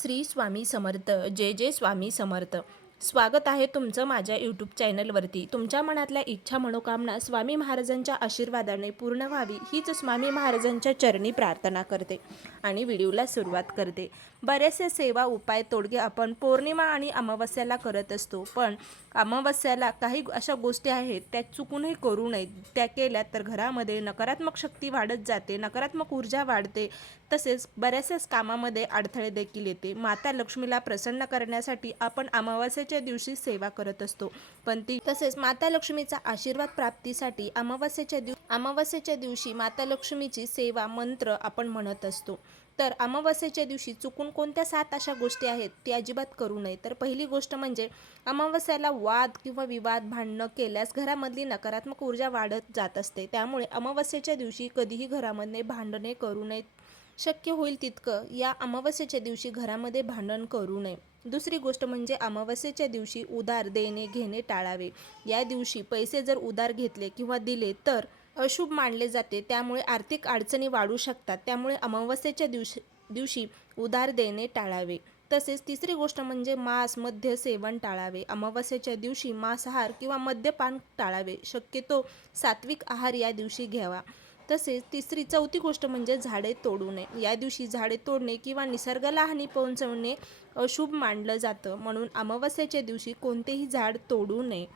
श्री स्वामी समर्थ. जय जय स्वामी समर्थ. स्वागत आहे तुमचं माझ्या यूट्यूब चॅनलवरती. तुमच्या मनातल्या इच्छा मनोकामना स्वामी महाराजांच्या आशीर्वादाने पूर्ण व्हावी हीच स्वामी महाराजांच्या चरणी प्रार्थना करते आणि व्हिडिओला सुरुवात करते. बरेचसे सेवा उपाय तोडगे आपण पौर्णिमा आणि अमावस्याला करत असतो, पण अमावस्याला काही अशा गोष्टी आहेत त्या चुकूनही करू नयेत. त्या केल्या तर घरामध्ये नकारात्मक शक्ती वाढत जाते, नकारात्मक ऊर्जा वाढते, तसेच बऱ्याचशाच कामामध्ये अडथळे देखील येते. माता लक्ष्मीला प्रसन्न करण्यासाठी आपण अमावस्येच्या दिवशी सेवा करत असतो, पण ती तसेच माता लक्ष्मीचा आशीर्वाद प्राप्तीसाठी अमावस्येच्या दिवशी माता लक्ष्मीची सेवा मंत्र आपण म्हणत असतो. तर अमावस्येच्या दिवशी चुकून कोणत्या 7 अशा गोष्टी आहेत ती अजिबात करू नये. तर पहिली गोष्ट म्हणजे अमावस्याला वाद किंवा विवाद भांडणं केल्यास घरामधली नकारात्मक ऊर्जा वाढत जात असते. त्यामुळे अमावस्येच्या दिवशी कधीही घरामध्ये भांडणे करू नयेत. शक्य होईल तितकं या अमावस्येच्या दिवशी घरामध्ये भांडण करू नये. दुसरी गोष्ट म्हणजे अमावस्येच्या दिवशी उधार देणे घेणे टाळावे. या दिवशी पैसे जर उधार घेतले किंवा दिले तर अशुभ मानले जाते, त्यामुळे आर्थिक अडचणी वाढू शकतात. त्यामुळे अमावस्येच्या दिवशी उधार देणे टाळावे. तसेच तिसरी गोष्ट म्हणजे मांस मद्य सेवन टाळावे. अमावस्येच्या दिवशी मांसाहार किंवा मद्यपान टाळावे. शक्यतो सात्विक आहार या दिवशी घ्यावा. तसेच चौथी गोष्ट म्हणजे झाडे तोडू नये. या दिवशी झाडे तोडणे किंवा निसर्गाला हानी पोहोचवणे अशुभ मानलं जातं, म्हणून अमावस्येच्या दिवशी कोणतेही झाड तोडू नये.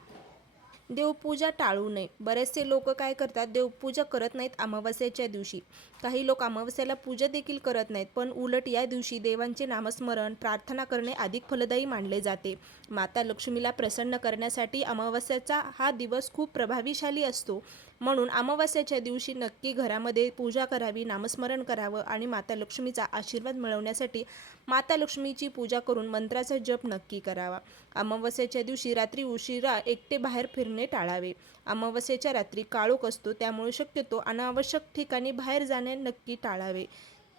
देवपूजा टाळू नये. बरेचसे लोक काय करतात, देवपूजा करत नाहीत अमावस्येच्या दिवशी. काही लोक अमावस्येला पूजा देखील करत नाहीत, पण उलट या दिवशी देवांचे नामस्मरण प्रार्थना करणे अधिक फलदायी मानले जाते. माता लक्ष्मीला प्रसन्न करण्यासाठी अमावस्येचा हा दिवस खूप प्रभावीशाली असतो, म्हणून अमावस्येच्या दिवशी नक्की घरामध्ये पूजा करावी, नामस्मरण करावं आणि माता लक्ष्मीचा आशीर्वाद मिळवण्यासाठी माता लक्ष्मीची पूजा करून मंत्राचा जप नक्की करावा. अमावस्येच्या दिवशी रात्री उशिरा एकटे बाहेर फिरणे टाळावे. अमावस्येच्या रात्री काळोख असतो, त्यामुळे शक्यतो अनावश्यक ठिकाणी बाहेर जाणे नक्की टाळावे.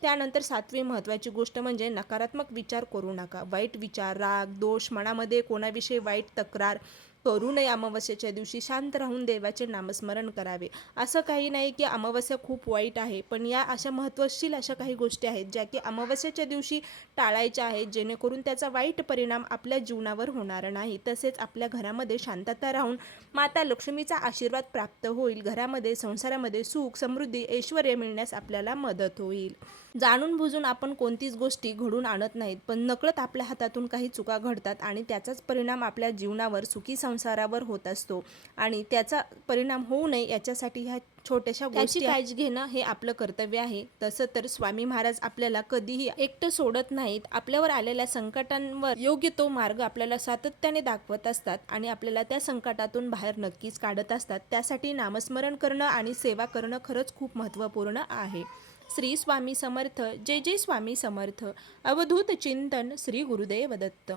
त्यानंतर 7वी महत्त्वाची गोष्ट म्हणजे नकारात्मक विचार करू नका. वाईट विचार, राग, दोष, मनामध्ये कोणाविषयी वाईट तक्रार करू नये. अमावस्येच्या दिवशी शांत राहून देवाचे नामस्मरण करावे. असं काही नाही की अमावस्या खूप वाईट आहे, पण या अशा महत्त्वशील अशा काही गोष्टी आहेत ज्या की अमावस्येच्या दिवशी टाळायच्या आहेत, जेणेकरून त्याचा वाईट परिणाम आपल्या जीवनावर होणार नाही. तसेच आपल्या घरामध्ये शांतता राहून माता लक्ष्मीचा आशीर्वाद प्राप्त होईल. घरामध्ये संसारामध्ये सुख, समृद्धी, ऐश्वर्य मिळण्यास आपल्याला मदत होईल. जाणून बुजून आपण कोणतीच गोष्टी घडून आणत नाहीत, पण नकळत आपल्या हातातून काही चुका घडतात आणि त्याचाच परिणाम आपल्या जीवनावर, सुखी संसारावर होत असतो आणि त्याचा परिणाम होऊ नये याच्यासाठी ह्या छोट्याशा गोष्टी काळजी घेणं हे आपलं कर्तव्य आहे. तसं तर स्वामी महाराज आपल्याला कधीही एकटं सोडत नाहीत. आपल्यावर आलेल्या संकटांवर योग्य तो मार्ग आपल्याला सातत्याने दाखवत असतात आणि आपल्याला त्या संकटातून बाहेर नक्कीच काढत असतात. त्यासाठी नामस्मरण करणं आणि सेवा करणं खरंच खूप महत्त्वपूर्ण आहे. श्री स्वामी समर्थ. जय जय स्वामी समर्थ. अवधूत चिंतन. श्री गुरुदेव दत्त.